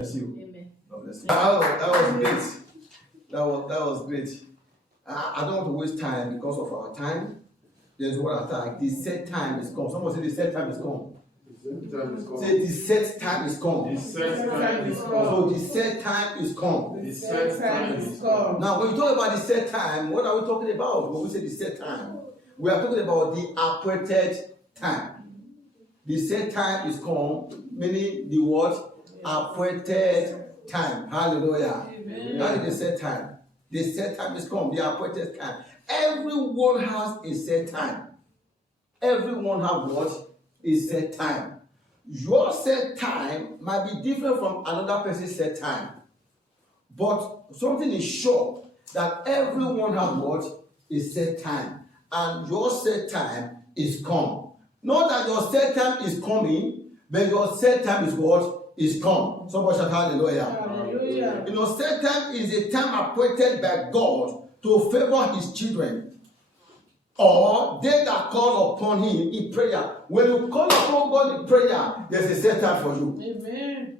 Bless you. Amen. God bless you. That was great. That was great. I don't want to waste time because of our time. There's one attack. The set time is come. Someone say the set time is come. Say the set time is come. The set time is come. So the set time is come. The set time is come. Now, when you talk about the set time, what are we talking about? When we say the set time, we are talking about the appointed time. The set time is come, meaning the what? Appointed time. Hallelujah. Amen. That is the set time. The set time is come, the appointed time. Everyone has a set time. Everyone has what? A set time. Your set time might be different from another person's set time. But something is sure that everyone has what? A set time. And your set time is come. Not that your set time is coming, but your set time is what? Is come. Somebody shout hallelujah. Hallelujah. You know, set time is a time appointed by God to favor his children or they that call upon him in prayer. When you call upon God in prayer, there's a set time for you. Amen.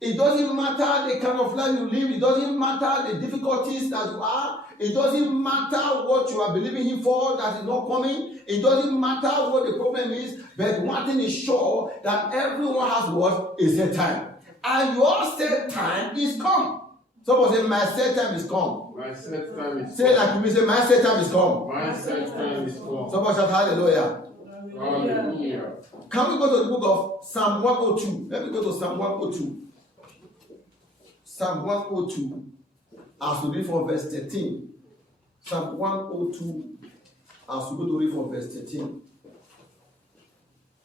It doesn't matter the kind of life you live. It doesn't matter the difficulties that you are. It doesn't matter what you are believing him for that is not coming. It doesn't matter what the problem is. But one thing is sure, that everyone has what? A set time. And your set time is come. Someone say, my set time is come. My set time is Say like we say, my set time is come. My set time is come. Somebody shout hallelujah. Hallelujah. Can we go to the book of Psalm 102? Let me go to Psalm 102. Psalm 102, as we read from verse 13. Psalm 102, as we go to read from verse 13.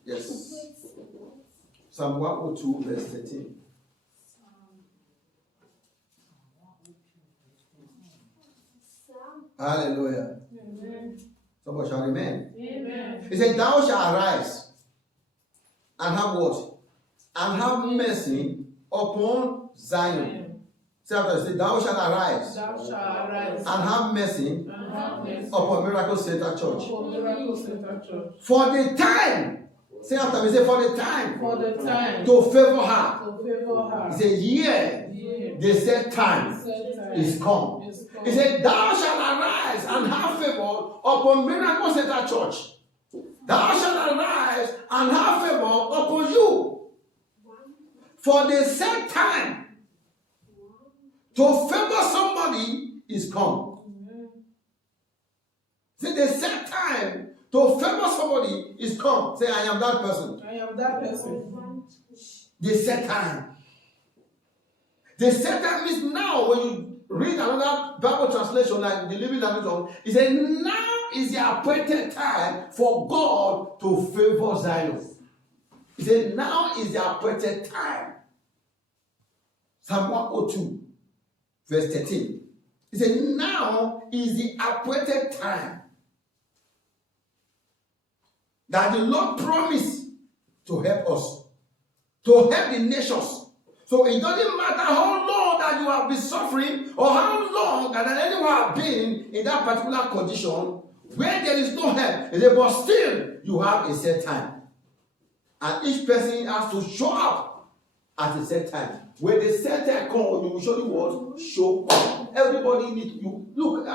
Yes. Psalm 102, verse 13. Hallelujah. Amen. Somebody shout amen. Amen. He said, thou shalt arise and have what? And have mercy upon Zion. Say after, say, thou shalt arise Thou shalt arise and have mercy and have mercy upon Miracle Center Church. upon Miracle Center Church. For the time, say after me, say, for the time For the time to favor her. to favor her. He said, yeah, Yeah. the set time Set time is come. is come. He said, thou shalt arise and have favor upon Miracle Center Church. Thou shalt arise and have favor upon you. For the set time to favor somebody is come. Amen. See, the set time to favor somebody is come. Say, I am that person. I am that person. The set time. The set time is now. When you read another Bible translation like the Living Language, it says, now is the appointed time for God to favor Zion. He said, now is the appointed time. Psalm 102, verse 13. He said, now is the appointed time that the Lord promised to help us, to help the nations. So it doesn't matter how long that you have been suffering or how long that anyone has been in that particular condition where there is no help, but still you have a set time. And each person has to show up at a set time. When the set time comes, you will surely what? Show up. Everybody need you. Look,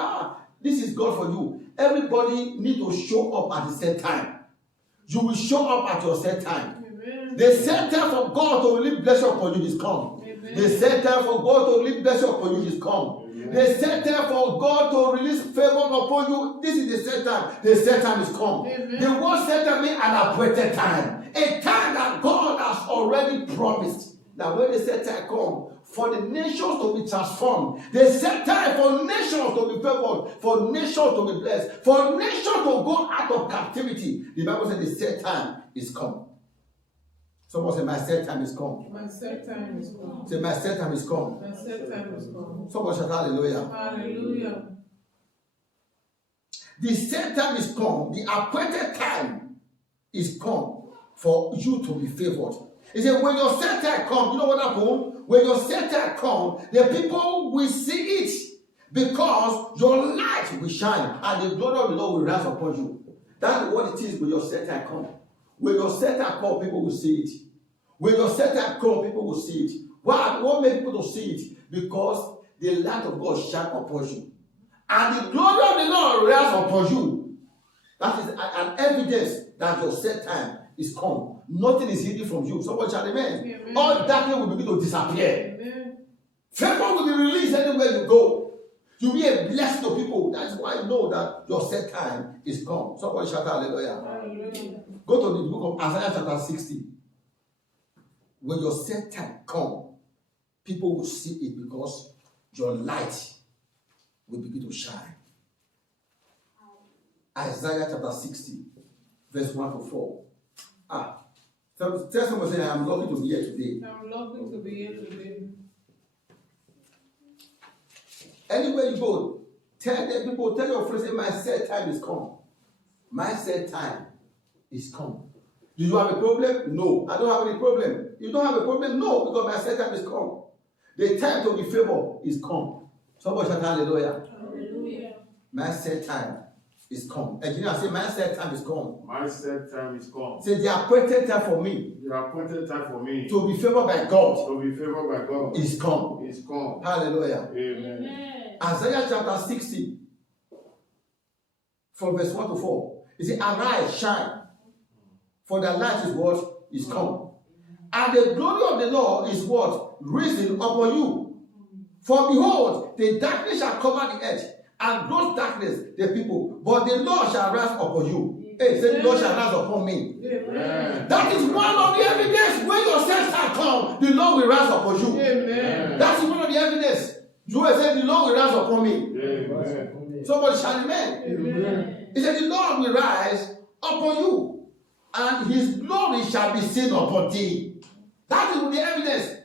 this is God for you. Everybody need to show up at the set time. You will show up at your set time. Amen. The set time for God to release blessing upon you is come. Amen. The set time for God to release blessing upon you is come. Amen. The set time for God to release favor upon you. This is the set time. The set time is come. Amen. The word set time means an appointed time. A time that God has already promised. That when the set time comes, for the nations to be transformed, the set time for nations to be favored, for nations to be blessed, for nations to go out of captivity. The Bible says the set time is come. Someone say, my set time is come. My set time is come. Say, my set time is come. My set time is come. Someone shout hallelujah. Hallelujah. The set time is come. The appointed time is come for you to be favored. He said, when your set time comes, you know what happens? When your set time comes, the people will see it because your light will shine and the glory of the Lord will rise upon you. That's what it is when your set time comes. When your set time comes, people will see it. When your set time comes, people will see it. Why? What makes people to see it? Because the light of God shine upon you. And the glory of the Lord rests upon you. That is an evidence that your set time is come. Nothing is hidden from you. Somebody shout amen. Amen. All darkness will begin to disappear. Amen. Favor will be released anywhere you go. You'll be a blessing to people. That's why you know that your set time is come. Somebody shout hallelujah. Hallelujah. Go to the book of Isaiah chapter 60. When your set time come, people will see it because your light will begin to shine. Isaiah chapter 60, verse 1 to 4. Tell someone, say, I am lucky to be here today. I'm lucky to be here today. Anywhere you go, tell the people, tell your friends, say, my set time is come. My set time is come. Do you have a problem? No, I don't have any problem. You don't have a problem? No, because my set time is come. The time to be favored is come. Somebody shout hallelujah. Hallelujah. My set time is come. Engineer, say, my set time is come. My set time is come. Say, the appointed time for me The appointed time for me to be favored by God to be favored by God is come. is come. Hallelujah. Amen. Isaiah chapter 60, from verse 1 to 4. It says, arise, shine, for the light is what is come. And the glory of the Lord is what? Risen upon you. For behold, the darkness shall cover the earth, and gross darkness the people. But the Lord shall rise upon you. Hey, say the Lord shall rise upon me. Amen. That is one of the evidence. When your sense shall come, the Lord will rise upon you. Amen. That is one of the evidence. You will say, the Lord will rise upon me. Amen. Somebody shout amen. Amen. He said, the Lord will rise upon you, and his glory shall be seen upon thee. That is the evidence.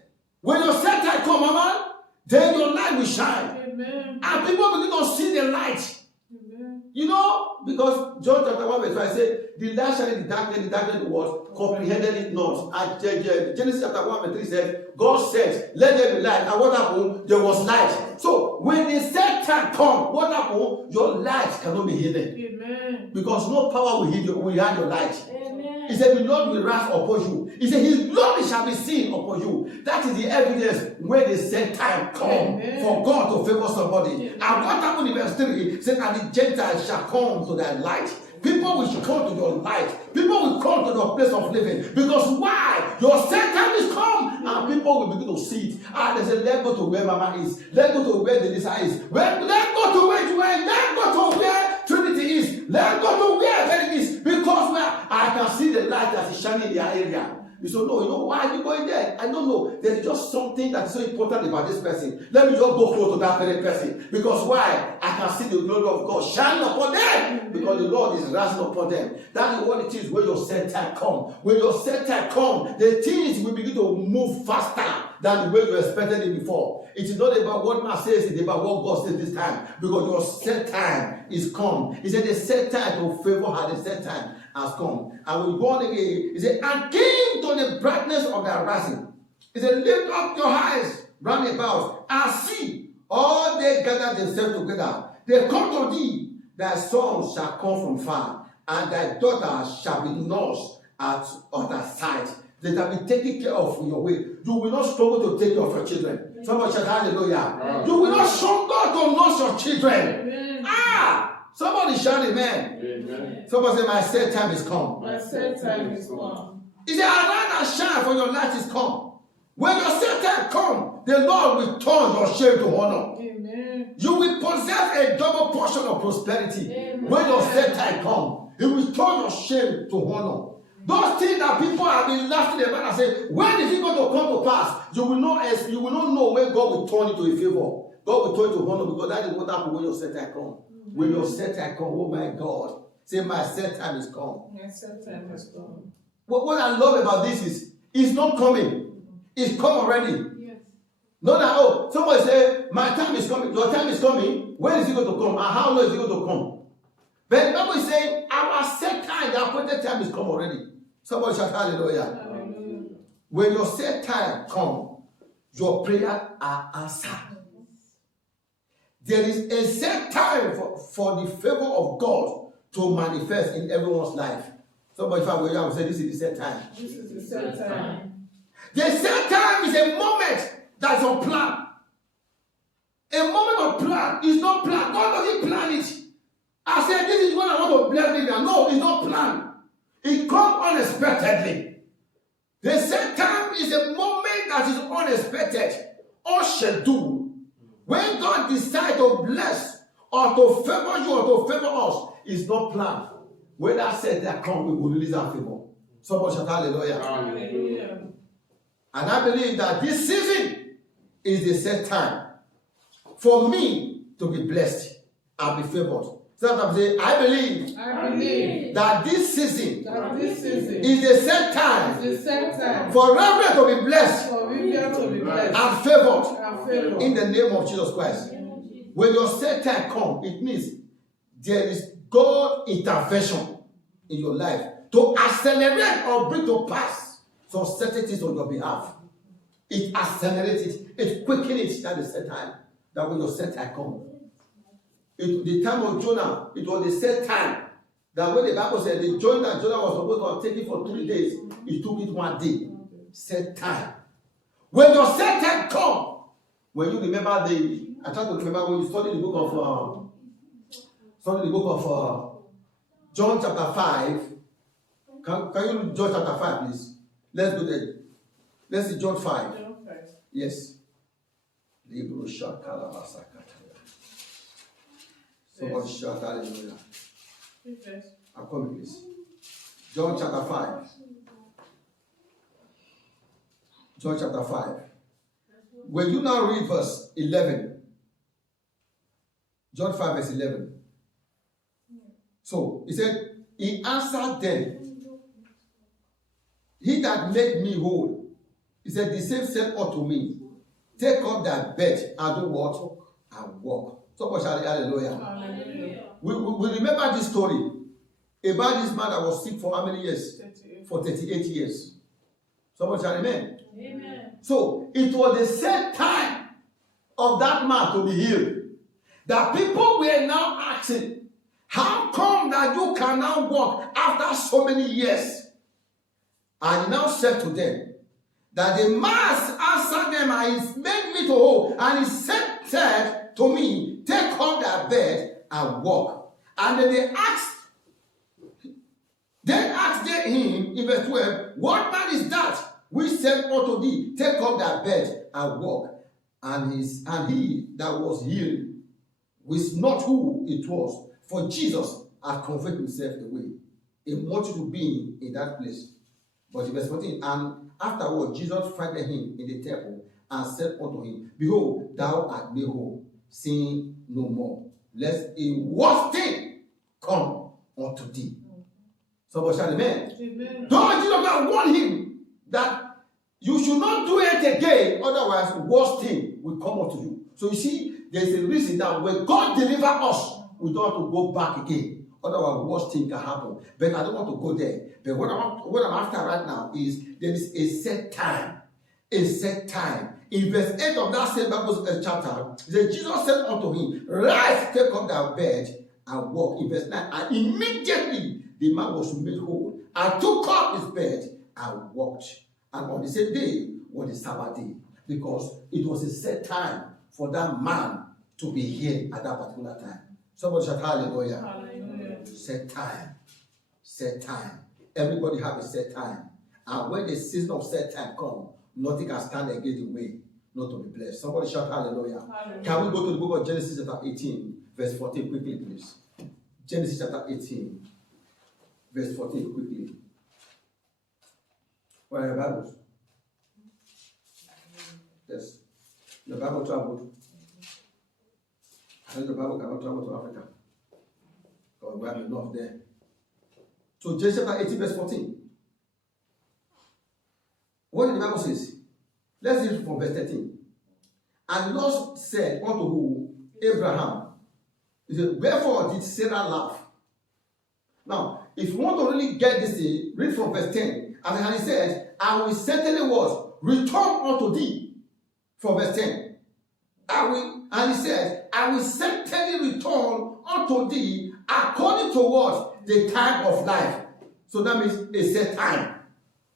When your set time come, mama, then your light will shine. Amen. And people begin to see the light. Amen. You know, because John chapter 1 verse 5 said, the light shined in the darkness the what? Comprehended it not. And Genesis chapter 1 verse 3 said, God said, let there be light. And what happened? There was light. So, when the set time come, what happened? Your light cannot be hidden. Amen. Because no power will hide your light. Amen. He said, the Lord will rise upon you. He said, his glory shall be seen upon you. That is the evidence when the set time come for God to favor somebody. And what happened in verse 3? Said, and the Gentiles shall come to thy light. People will come to your light. People will come to your place of living. Because why? Your set time is come. And people will begin to see it. And they say, let's go to where Mama is. Let's go to where Delisa is. Let's go to where you are. Let's go to where Trinity is. Let's go to where Eric is. Because where I can see the light that is shining in their area. You say, no, you know why are you going there? I don't know. There's just something that's so important about this person. Let me just go close to that very person. Because why? I can see the glory of God shining upon them. Because the Lord is rising upon them. That is what it is when your set time come. When your set time come, the things will begin to move faster than the way you expected it before. It is not about what man says, it's about what God says this time. Because your set time is come. He said the set time to favor her, the set time has come. And when you go on again, he said, and came to the brightness of their rising. He said, lift up your eyes round about and see all they gather themselves together. They come to thee, thy sons shall come from far, and thy daughters shall be nursed at other side. They shall be taken care of in your way. You will not struggle to take care of your children. Somebody shout hallelujah. You will not struggle to nurse your children. Amen. Somebody shout amen. Amen. Somebody say, my set time is come. My set time is come. He said, arise and shine, for your light is come. When your set time come, the Lord will turn your shame to honor. Amen. You will possess a double portion of prosperity. Amen. When your set time come, He will turn your shame to honor. Those things that people have been laughing about and say, when is it going to come to pass? You will not know when God will turn it to a favor. God will turn it to honor, because that is what happens when your set time come. When your set time come, oh my God, say my set time is come. My set time has come. What I love about this is, it's not coming. It's come already. Yes. Not that, oh, somebody say, my time is coming. Your time is coming. When is it going to come? And how long is it going to come? But the Bible is saying, our set time, the appointed time is come already. Somebody shout hallelujah. Hallelujah. When your set time come, your prayers are answered. There is a set time for the favor of God to manifest in everyone's life. Somebody, if I will say, this is the set time. This is the set time. The set time is a moment that's on plan. A moment of plan is not planned. God doesn't plan it. I said, this is when I want to bless me. No, it's not planned. It comes unexpectedly. The set time is a moment that is unexpected, unscheduled. When God decides to bless or to favor you or to favor us, it's not planned. When that set time comes, we will release our favor. Somebody shout hallelujah. Hallelujah. And I believe that this season is the set time for me to be blessed and be favored. Sometimes say, I believe I believe that this season that this season is the set time is the set time for Reverend to be blessed for Vivian to be blessed and favored and favored. in the name of Jesus Christ. When your set time comes, it means there is God intervention in your life to accelerate or bring to pass some certain things on your behalf. It accelerates it, it quickens it at the set time. That when your set time comes. The time of Jonah, it was the set time. That when the Bible said the journey that Jonah was supposed to have taken for 3 days, he took it 1 day. Set time. When your set time comes, when you remember I try to remember when you study the book of John chapter 5. Can you read John chapter 5, please? Let's go there. Let's see John 5. Yes. Somebody shout hallelujah. I'll come, please. John chapter 5. John chapter 5. When you now read verse 11, John 5 verse 11. So, he said, he answered them, he that made me whole, he said, the same said unto me, take up thy bed and do what? And walk. Somebody shout hallelujah. Hallelujah. We remember this story about this man that was sick for how many years? 38. For 38 years. Somebody shout amen. Amen. So it was the set time of that man to be healed. That people were now asking, how come that you can now walk after so many years? And he now said to them that the man answered them and he made me to whole. And he said to me, take up thy bed and walk. And then they asked him in verse 12, what man is that which said unto thee, take up thy bed and walk? And he that was healed was not who it was, for Jesus had conveyed himself away. A multitude being in that place. But in verse 14, and afterward Jesus found him in the temple and said unto him, behold, thou art made whole, sin no more, lest a worse thing come unto thee. Somebody shout amen. Amen. Don't Jesus warn him that you should not do it again, otherwise worse thing will come unto you. So you see, there's a reason that when God delivers us, we don't have to go back again. Otherwise, worse thing can happen. But I don't want to go there. But what I'm after right now is there is a set time. A set time. In verse 8 of that same Bible chapter, Jesus said unto him, rise, take up thy bed and walk. In verse 9, and immediately the man was made whole and took up his bed and walked. And on the same day was the Sabbath day, because it was a set time for that man to be healed at that particular time. Somebody shout hallelujah. Hallelujah. Set time. Set time. Everybody have a set time. And when the season of set time comes, nothing can stand against the way not to be blessed. Somebody shout hallelujah. Hallelujah. Can we go to the book of Genesis chapter 18, verse 14 quickly, please? Genesis chapter 18, verse 14 quickly. Where are your Bibles? Yes. The Bible traveled. And the Bible cannot travel to Africa. Because we have enough there. So Genesis chapter 18, verse 14. What did the Bible says? Let's read from verse 13. And the Lord said unto who? Abraham. He said, wherefore did Sarah laugh? Now, if you want to really get this thing, read from verse 10. And he said, I will certainly what? Return unto thee. From verse 10. And he said, I will certainly return unto thee according to what? The time of life. So that means a set time.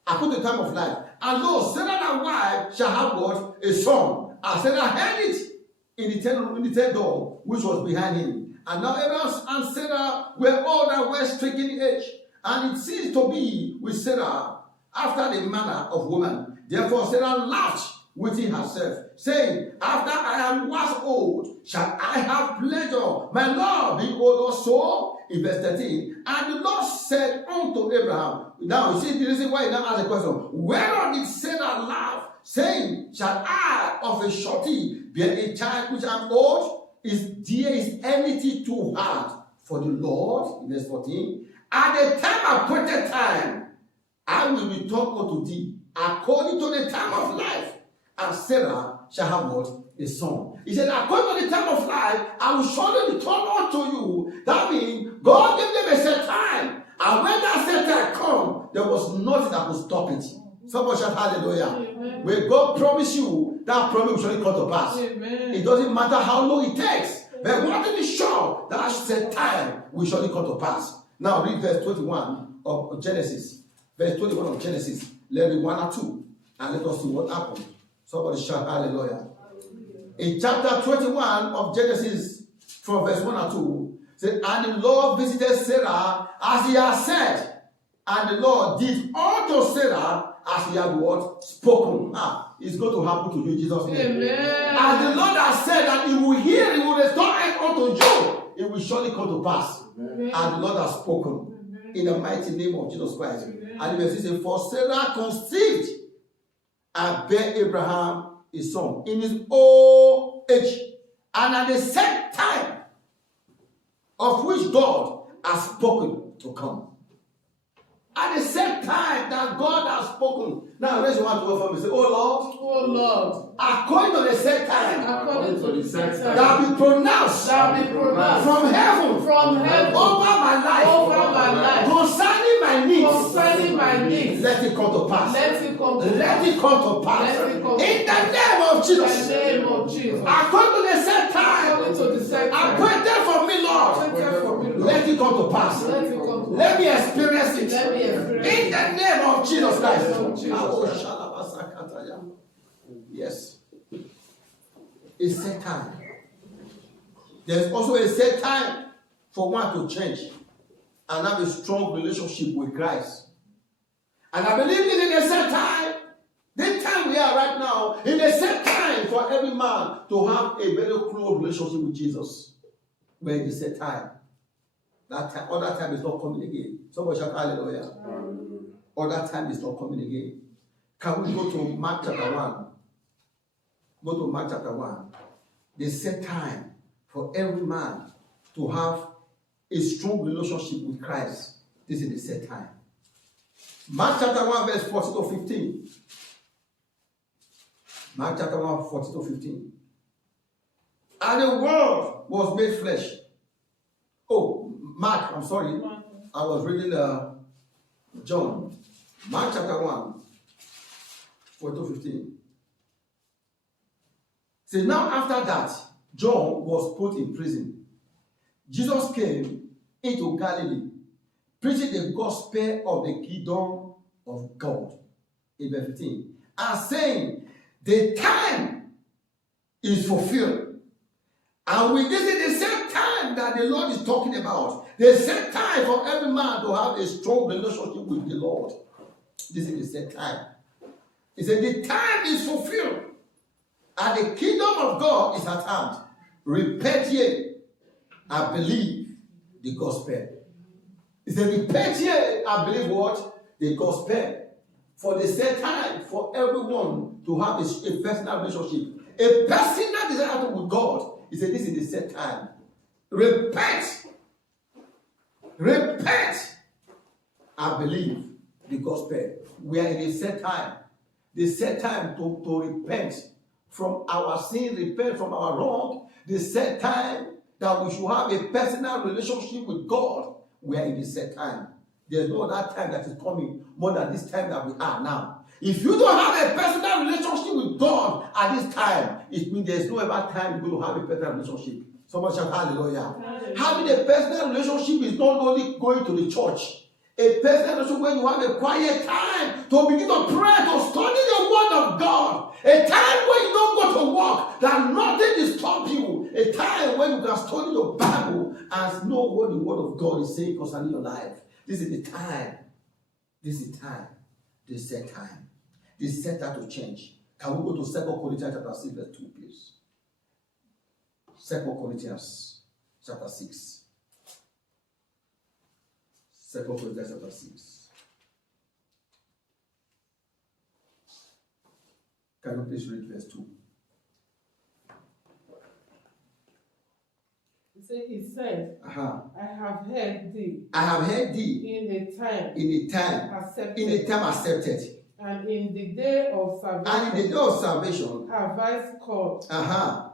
According to the time of life. And lo, Sarah thy wife shall have what? A son. And Sarah heard it in the tent door which was behind him. And now Abraham and Sarah were old and were stricken in age. And it ceased to be with Sarah after the manner of woman. Therefore Sarah laughed within herself, saying, after I am was old, shall I have pleasure, my Lord being old also? In verse 13, and the Lord said unto Abraham, now you see the reason why he now asked the question, whereon did Sarah laugh, saying, shall I of a surety bear a child which am old? Is anything too hard for the Lord? In verse 14, at the time appointed time, I will return unto thee according to the time of life, and Sarah shall have what? A son. He said, according to the time of life, I will surely return unto you. That means God gave them a set time. And when that set time come, there was nothing that could stop it. Somebody shout hallelujah. Amen. When God promise you, that promise will surely come to pass. Amen. It doesn't matter how long it takes. But one thing is sure, that set time will surely come to pass. Now read verse 21 of Genesis. Verse 21 of Genesis. Let me 1 or 2. And let us see what happened. Somebody shout hallelujah. In chapter 21 of Genesis, from verse 1 and 2, said, and the Lord visited Sarah as he had said, and the Lord did unto Sarah as he had what? Spoken. It's going to happen to you in Jesus' name. Amen. As the Lord has said that he will hear, he will restore it unto you, it will surely come to pass. Amen. And the Lord has spoken. Amen. In the mighty name of Jesus Christ. Amen. And the verse says, for Sarah conceived and bare Abraham a son in his old age, and at the set time of which God has spoken to come. At the same time that God has spoken. Now raise your hand to go for me. Say, oh Lord, Oh Lord, according to the set time according to the set time, that will be pronounced shall be pronounced from heaven over my life, over my life, concerning my needs, concerning my needs. let it come to pass. Let it come to Let it come to pass. Let it come to In the name of In Jesus. the name of Jesus. According to the set time According to the set time, appointed for me, Lord, appointed for me, Lord. let it come to pass. Let it come to Let me experience it. Let me experience In the name of Jesus Christ. In the name of Jesus Christ. Yes. A set time. There's also a set time for one to change and have a strong relationship with Christ. And I believe in a set time, the time we are right now, in a set time for every man to have a very close relationship with Jesus. When it is set time. That time, other time is not coming again. Somebody shout hallelujah. Other time is not coming again. Can we go to Mark chapter 1? Go to Mark chapter 1. They set time for every man to have a strong relationship with Christ. This is the set time. Mark chapter 1 verse 40 to 15. Mark chapter 1 40 to 15. And the word was made flesh. Oh, Mark, I'm sorry. I was reading John. Mark chapter 1 40 to 15. See, now after that, John was put in prison. Jesus came into Galilee, preaching the gospel of the kingdom of God. In verse 15. And saying, the time is fulfilled. And with this is the same time that the Lord is talking about. The same time for every man to have a strong relationship with the Lord. This is the same time. He said, the time is fulfilled. And the kingdom of God is at hand. Repent ye and believe the gospel. He said, repent ye and believe what? The gospel. For the same time for everyone to have a personal relationship. A personal desire with God. He said, this is the set time. Repent. Repent and believe the gospel. We are in a set time. The set time to repent from our sin, repent from our wrong. The set time that we should have a personal relationship with God. We are in the set time. There's no other time that is coming more than this time that we are now. If you don't have a personal relationship with God at this time, it means there's no other time you're going to have a personal relationship. Someone shout hallelujah. Having a personal relationship is not only going to the church. A person also when you have a quiet time to begin to pray, to study the word of God. A time when you don't go to work, that nothing disturb you. A time when you can study your Bible and know what the word of God is saying concerning your life. This is the time. This is the time. This is set time. This is set time to change. Can we go to 2 Corinthians chapter 6, verse 2, please? 2 Corinthians chapter 6. 2 Corinthians chapter 6. Can you please read verse 2? He said, Uh-huh. I have heard thee I have heard thee in a time in a time accepted, and in the day of salvation and in the day of salvation. have I called Uh-huh.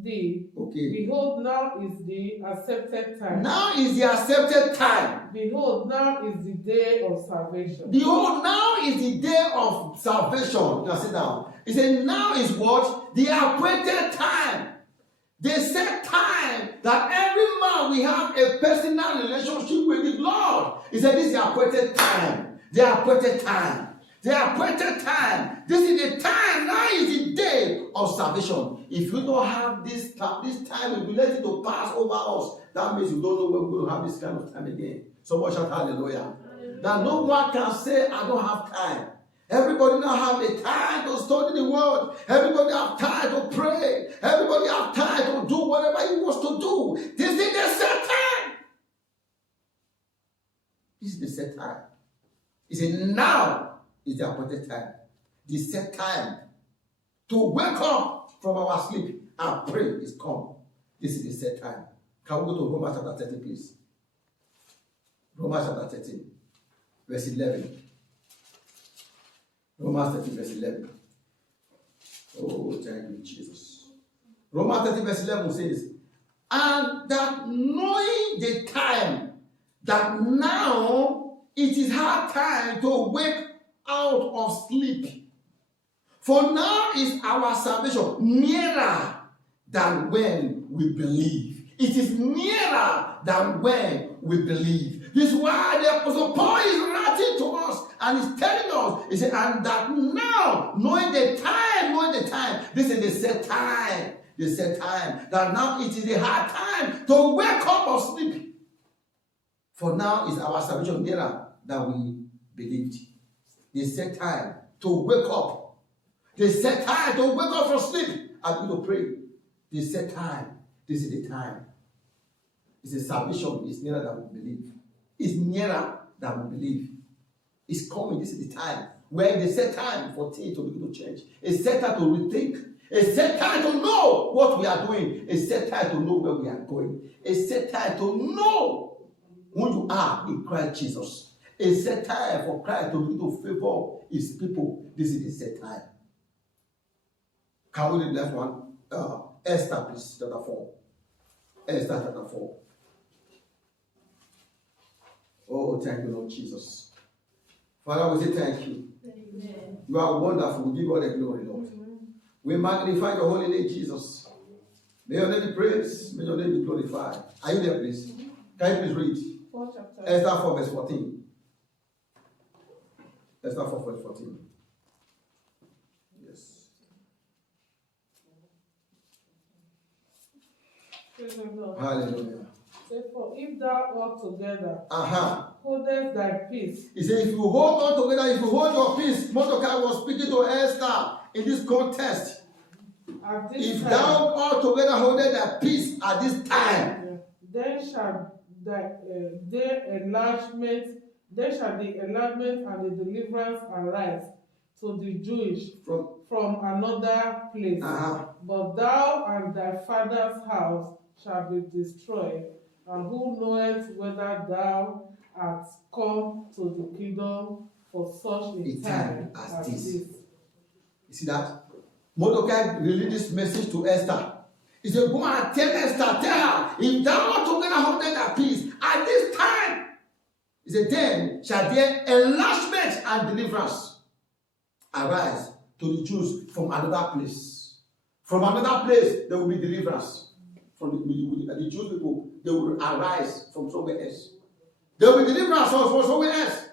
thee. Okay. Behold, now is the accepted time. Now is the accepted time. Behold, now is the day of salvation. Behold, now is the day of salvation. Now sit down. He said, now is what? The appointed time. They set time that every man will have a personal relationship with the Lord. He said, this is the appointed time. The appointed time. The appointed time. This is the time. Now is the day of salvation. If you don't have this time, if we let it to pass over us, that means you don't know when we're going to have this kind of time again. So much shout hallelujah. That no one can say, I don't have time. Everybody now have the time to study the word. Everybody have time to pray. Everybody have time to do whatever he wants to do. This is the set time. This is the set time. He said, now is the appointed time. The set time to wake up from our sleep and pray is come. This is the set time. Can we go to Romans chapter 13, please? Romans chapter 13, verse 11. Romans 13, verse 11. Oh, thank you, Jesus. Romans 13, verse 11 says, and that knowing the time, that now it is hard time to wake out of sleep. For now is our salvation nearer than when we believe. It is nearer than when we believe. This is why the Apostle Paul is writing to us and he's telling us, he said, and that now, knowing the time, this is the set time. The set time. That now it is the hard time to wake up or sleep. For now is our salvation nearer than we believed. The set time to wake up. The set time to wake up from sleep and begin to pray. The set time. This is the time. It's a salvation is nearer than we believe. It's nearer than we believe. It's coming. This is the time. Where they set time for things to begin to change. A set time to rethink. A set time to know what we are doing. A set time to know where we are going. A set time to know who you are in Christ Jesus. A set time for Christ to begin to favor his people. This is the set time. Can we read the last one? Esther, please, chapter 4. Esther, chapter 4. Oh, thank you, Lord Jesus. Father, we say thank you. Amen. You are wonderful. We give you all the glory, Lord. Amen. We magnify your holy name, Jesus. May your name be praised. May your name be glorified. Are you there, please? Can you please read? 4 chapter. Esther 4, verse 14. Esther 4, verse 14. Yes. Hallelujah. Therefore, if thou altogether Uh-huh. holdest thy peace. He said, if you hold on together, if you hold your peace, Mordecai was speaking to Esther in this context. If Time, thou altogether holdest thy peace at this time, then shall the enlargement and the deliverance arise to the Jewish from another place. Uh-huh. But thou and thy father's house shall be destroyed, and who knoweth whether thou art come to the kingdom for such a time as this. You see that? Mordecai released this message to Esther. He said, go and tell Esther, tell her, if thou altogether holdest thy peace at this time, he said, then shall there enlargement and deliverance arise to the Jews from another place. From another place, there will be deliverance. From the Jewish people, they will arise from somewhere else. There will be deliverance from somewhere else.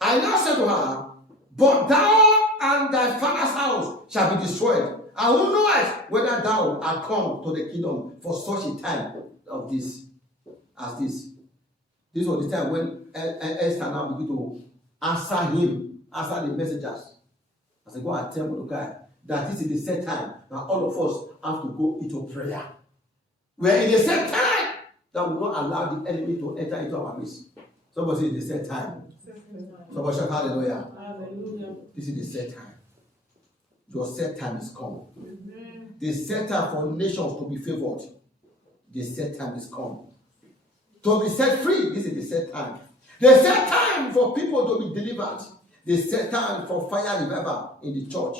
I now said to her, but thou and thy father's house shall be destroyed. And who knows whether thou art come to the kingdom for such a time of this as this. This was the time when Esther now began to answer the messengers. I said, go and tell Mordecai that this is the set time that all of us have to go into prayer. We are in the set time that will not allow the enemy to enter into our midst. Somebody say the set time. Somebody shout hallelujah. Hallelujah. This is the set time. Your set time is come. Amen. The set time for nations to be favored. The set time is come. To be set free, this is the set time. The set time for people to be delivered. The set time for fire revival in the church.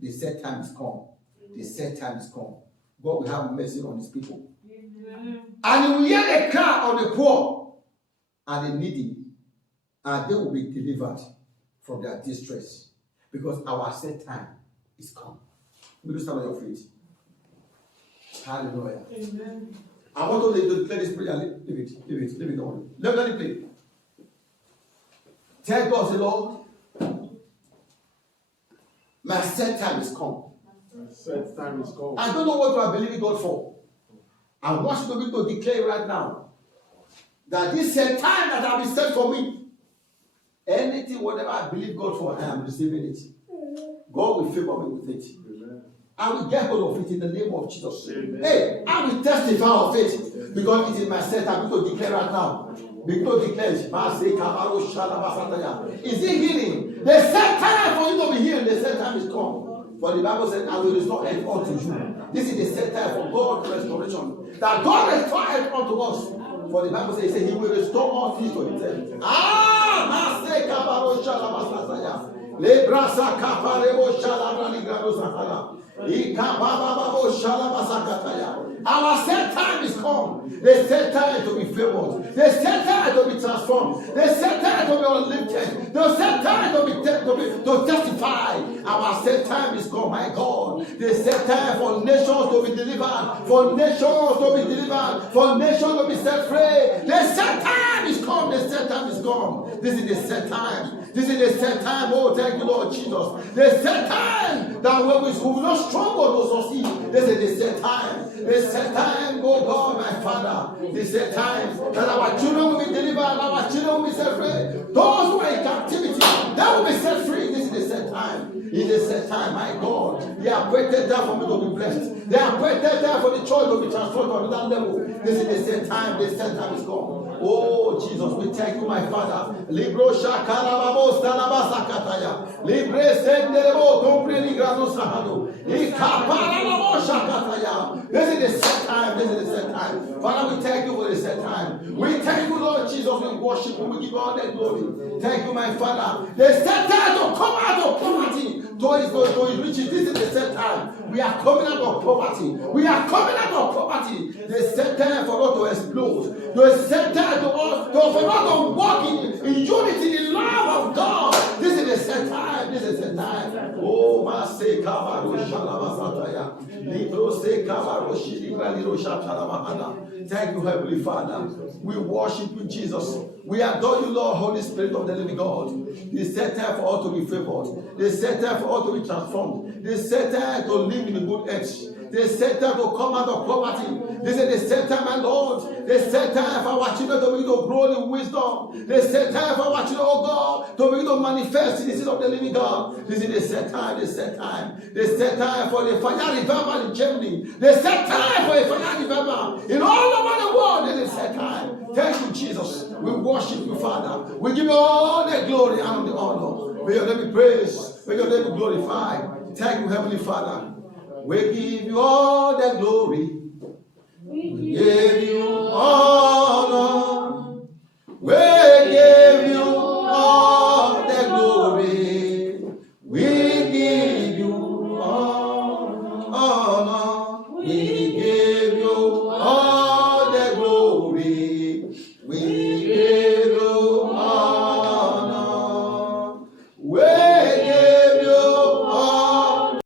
The set time is come. The set time is come. God will have mercy on his people. Amen. And he will hear the cry of the poor and the needy, and they will be delivered from their distress. Because our set time is come. Will you stand on your feet? Hallelujah. Amen. I want to declare this prayer. Leave it on. Let it play. Tell God, say, Lord, my set time is come. My set time is come. I don't know what you are believing God for. I want you to declare right now that this set time that has been set for me, anything, whatever I believe God for, I am receiving it. God will favor me with it. Amen. I will get hold of it in the name of Jesus. Amen. Hey, I will testify of it because it is my set. I'm going to declare right now. Begin to declare. Is it healing? The set time for you to be healed. The set time is come. For the Bible said, I will restore health unto you. This is the set time for God's restoration. That God restore health unto us. For the Bible says, He will restore all things to Himself. Lebrasa kaparebo shalabra ligrado sakala. Our set time is come. The set time to be favored. The set time to be transformed. The set time to be uplifted. The set time to testify. Our set time is come, my God. The set time for nations to be delivered. For nations to be delivered. For nations to be set free. The set time is come. The set time is come. This is the set time. This is the set time. Oh, thank you, Lord Jesus. The set time that when we will not struggle to succeed. This is the set time. The set time, oh God, my Father. The set time that our children will be delivered. Our children will be set free. Those who are in captivity, they will be set free. This is the set time. It is the set time, my God. They are appointed time for me to be blessed. They are appointed time for the church to be transformed to another level. This is the set time. The set time is gone. Oh Jesus, we thank you, my Father. Libro shakalababo salabasakataya. Libre sendelebo compreni grano sahado. Ikaparababo shakataya. This is the set time. This is the set time. Father, we thank you for the set time. We thank you, Lord Jesus. We worship you. We give you all the glory. Thank you, my Father. The set time to come out of poverty to his riches. This is the set time. We are coming out of poverty. We are coming out of poverty. The set time for us to explode. The set time for us to walk in unity, in love of God. This is the set time. This is the time. Oh, Mase Kabaro Shalabasataya. Libro Se Kabaro Shiligraliro Shatalabahana. Thank you, Heavenly Father. We worship you, Jesus. We adore you, Lord, Holy Spirit of the living God. The set time for us to be favored. The set time for us to be transformed. The set time to live in a good age. The set time to come out of poverty. This is the set time, my Lord. The set time for our children to begin to grow in wisdom. The set time for our children, oh God, to begin to manifest in the seed of the living God. This is the set time, the set time. The set time for the fire revival in Germany. The set time for a fire revival in all over the world. This is the set time. Thank you, Jesus. We worship you, Father. We give you all the glory and the honor. May your name be praised. May your name be glorified. Thank you, Heavenly Father. We give you all the glory. We give you all